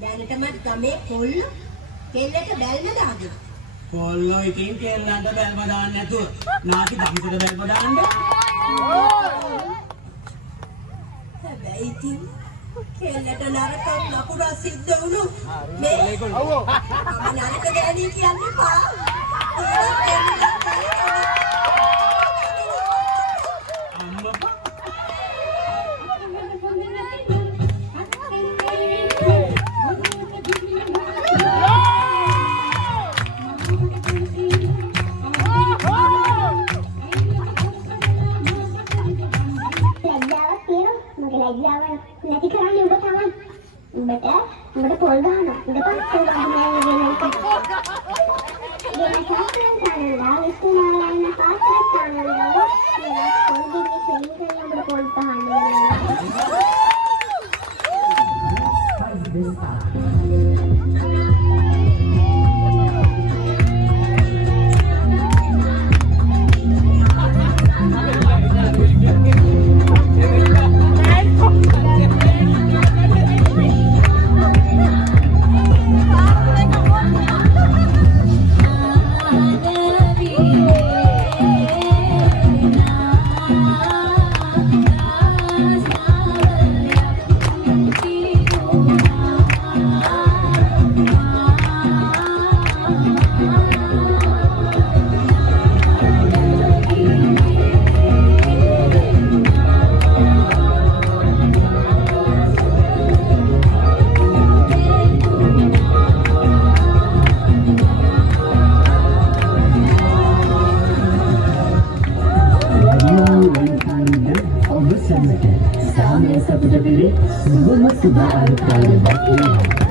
දැනටමත් ගමේ කොල්ල කෙල්ලට බැල්ම දාගෙන. කොල්ලෝ ඉතින් කෙල්ලන්ට බැල්ම දාන්න නැතුව නාකි දම්සට බැල්ම දාන්න. හැබැයි ඉතින් කෙල්ලට නරක ලකුණක් සිද්ධ වුණොත් මේ මම නරක ගෑණි කියන්නේ පා. නැති කරන්නේ උඹ තමයි. උඹට පොල් ගහනවා. ඉඳපන් පොල් ගහනවා ගෙන සාස්ත්‍රයන් ගන්නවා. ඉස්කෝලේ යන පාස්තරත් ගන්නවා. පොල් දෙකේ ෆෙයිල් කරලා උඹට පොල් ගහනවා. Sampai satu dapur, semua sudah ada pada baku.